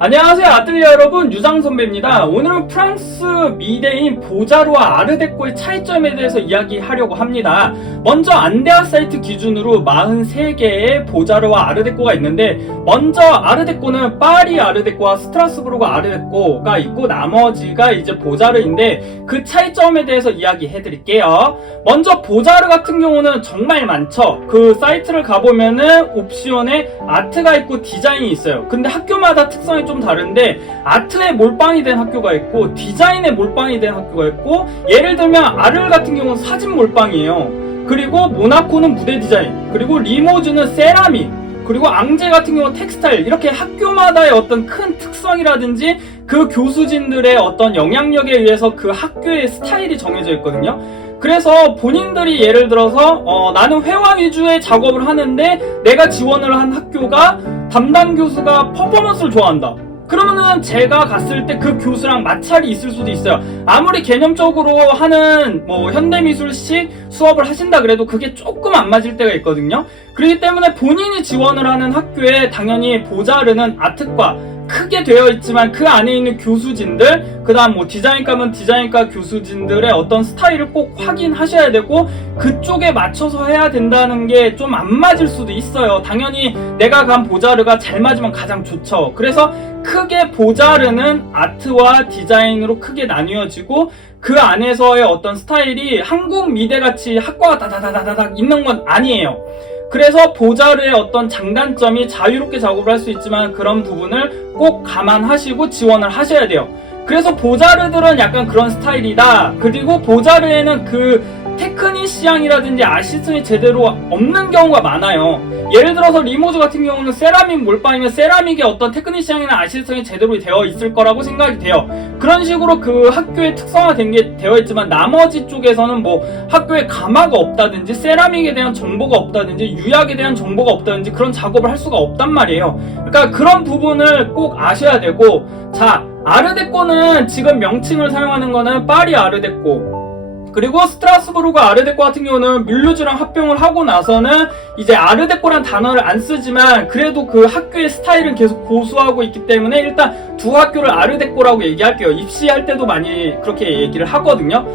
안녕하세요 아뜰리에 여러분, 유장선배입니다. 오늘은 프랑스 미대인 보자르와 아르데코의 차이점에 대해서 이야기하려고 합니다. 먼저 안데아 사이트 기준으로 43개의 보자르와 아르데코가 있는데, 먼저 아르데코는 파리 아르데코와 스트라스부르크 아르데코가 있고 나머지가 이제 보자르인데, 그 차이점에 대해서 이야기해드릴게요. 먼저 보자르 같은 경우는 정말 많죠. 그 사이트를 가보면은 옵션에 아트가 있고 디자인이 있어요. 근데 학교마다 특성이 좀 다른데, 아트에 몰빵이 된 학교가 있고 디자인에 몰빵이 된 학교가 있고, 예를 들면 아르 같은 경우는 사진 몰빵이에요. 그리고 모나코는 무대 디자인, 그리고 리모즈는 세라믹, 그리고 앙제 같은 경우는 텍스타일, 이렇게 학교마다의 어떤 큰 특성이라든지 그 교수진들의 어떤 영향력에 의해서 그 학교의 스타일이 정해져 있거든요. 그래서 본인들이 예를 들어서 나는 회화 위주의 작업을 하는데 내가 지원을 한 학교가 담당 교수가 퍼포먼스를 좋아한다. 그러면은 제가 갔을 때 그 교수랑 마찰이 있을 수도 있어요. 아무리 개념적으로 하는 현대미술식 수업을 하신다 그래도 그게 조금 안 맞을 때가 있거든요. 그렇기 때문에 본인이 지원을 하는 학교에 당연히 보자르는 아트과 크게 되어 있지만 그 안에 있는 교수진들, 그 다음 디자인과면 디자인과 교수진들의 어떤 스타일을 꼭 확인하셔야 되고, 그쪽에 맞춰서 해야 된다는 게 좀 안 맞을 수도 있어요. 당연히 내가 간 보자르가 잘 맞으면 가장 좋죠. 그래서 크게 보자르는 아트와 디자인으로 크게 나뉘어지고, 그 안에서의 어떤 스타일이 한국 미대같이 학과가 다다다다닥 있는 건 아니에요. 그래서 보자르의 어떤 장단점이 자유롭게 작업을 할 수 있지만 그런 부분을 꼭 감안하시고 지원을 하셔야 돼요. 그래서 보자르들은 약간 그런 스타일이다. 그리고 보자르에는 그 테크니시앙이라든지 아시스턴이 제대로 없는 경우가 많아요. 예를 들어서 리모즈 같은 경우는 세라믹 몰빵이면 세라믹의 어떤 테크니시앙이나 아시스턴이 제대로 되어 있을 거라고 생각이 돼요. 그런 식으로 그 학교의 특성화된 게 되어 있지만, 나머지 쪽에서는 학교에 가마가 없다든지 세라믹에 대한 정보가 없다든지 유약에 대한 정보가 없다든지 그런 작업을 할 수가 없단 말이에요. 그러니까 그런 부분을 꼭 아셔야 되고, 자, 아르데코는 지금 명칭을 사용하는 거는 파리 아르데코, 그리고 스트라스부르크 아르데코 같은 경우는 뮬루즈랑 합병을 하고 나서는 이제 아르데코란 단어를 안 쓰지만 그래도 그 학교의 스타일은 계속 고수하고 있기 때문에 일단 두 학교를 아르데코라고 얘기할게요. 입시할 때도 많이 그렇게 얘기를 하거든요.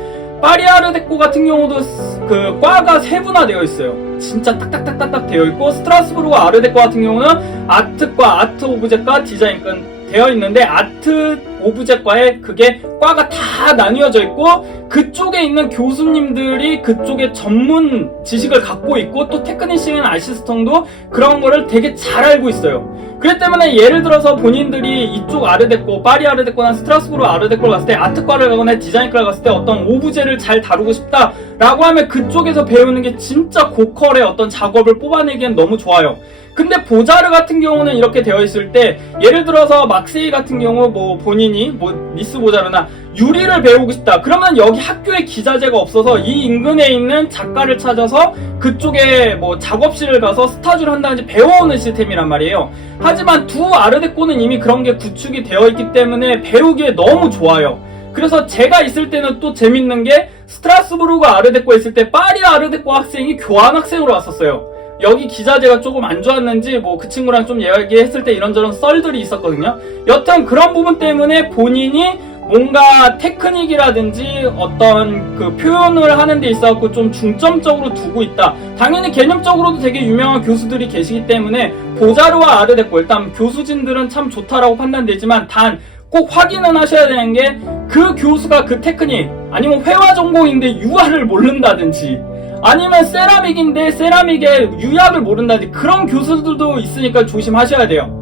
파리 아르데코 같은 경우도 그 과가 세분화되어 있어요. 진짜 딱딱딱딱딱 되어 있고, 스트라스부르크 아르데코 같은 경우는 아트과, 아트 오브젝과 디자인과 되어 있는데, 아트 오브젝과에 그게 과가 다 나뉘어져 있고, 그쪽에 있는 교수님들이 그쪽에 전문 지식을 갖고 있고, 또 테크니시안 아시스턴도 그런 거를 되게 잘 알고 있어요. 그렇기 때문에 예를 들어서 본인들이 이쪽 아르데코, 파리 아르데코나 스트라스부르크 아르데코를 갔을 때, 아트과를 가거나 디자인과를 갔을 때 어떤 오브제를 잘 다루고 싶다라고 하면 그쪽에서 배우는 게 진짜 고퀄의 어떤 작업을 뽑아내기엔 너무 좋아요. 근데 보자르 같은 경우는 이렇게 되어 있을 때, 예를 들어서 막세이 같은 경우 본인이 니스 보자르나 유리를 배우고 싶다. 그러면 여기 학교에 기자재가 없어서 이 인근에 있는 작가를 찾아서 그쪽에 작업실을 가서 스타주를 한다든지 배워오는 시스템이란 말이에요. 하지만 두 아르데코는 이미 그런 게 구축이 되어 있기 때문에 배우기에 너무 좋아요. 그래서 제가 있을 때는 또 재밌는 게, 스트라스부르크 아르데코에 있을 때 파리 아르데코 학생이 교환학생으로 왔었어요. 여기 기자재가 조금 안 좋았는지 그 친구랑 좀 얘기했을 때 이런저런 썰들이 있었거든요. 여튼 그런 부분 때문에 본인이 뭔가 테크닉이라든지 어떤 그 표현을 하는 데 있어서 좀 중점적으로 두고 있다. 당연히 개념적으로도 되게 유명한 교수들이 계시기 때문에 보자르와 아르데코, 일단 교수진들은 참 좋다라고 판단되지만, 단 꼭 확인은 하셔야 되는 게, 그 교수가 그 테크닉, 아니면 회화 전공인데 유화를 모른다든지, 아니면 세라믹인데 세라믹의 유약을 모른다든지, 그런 교수들도 있으니까 조심하셔야 돼요.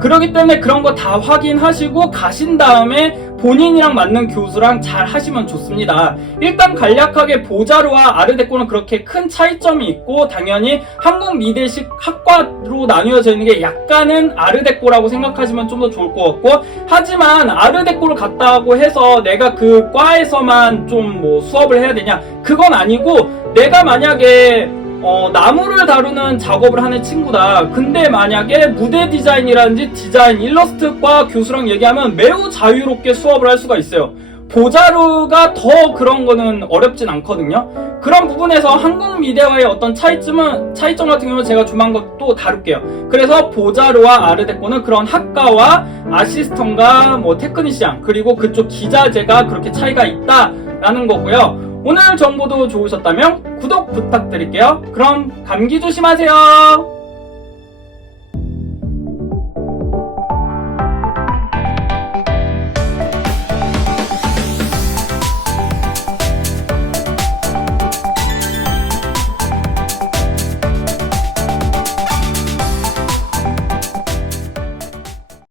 그렇기 때문에 그런 거 다 확인하시고 가신 다음에 본인이랑 맞는 교수랑 잘 하시면 좋습니다. 일단 간략하게 보자르와 아르데코는 그렇게 큰 차이점이 있고, 당연히 한국 미대식 학과로 나뉘어져 있는 게 약간은 아르데코라고 생각하시면 좀 더 좋을 것 같고, 하지만 아르데코를 갔다고 해서 내가 그 과에서만 좀 수업을 해야 되냐, 그건 아니고, 내가 만약에 나무를 다루는 작업을 하는 친구다. 근데 만약에 무대 디자인이라든지 디자인, 일러스트과 교수랑 얘기하면 매우 자유롭게 수업을 할 수가 있어요. 보자루가 더 그런 거는 어렵진 않거든요. 그런 부분에서 한국 미대와의 어떤 차이점 같은 경우는 제가 조만간 또 다룰게요. 그래서 보자루와 아르데코는 그런 학과와 아시스턴과 뭐 테크니시안 그리고 그쪽 기자재가 그렇게 차이가 있다라는 거고요. 오늘 정보도 좋으셨다면 구독 부탁드릴게요. 그럼 감기 조심하세요.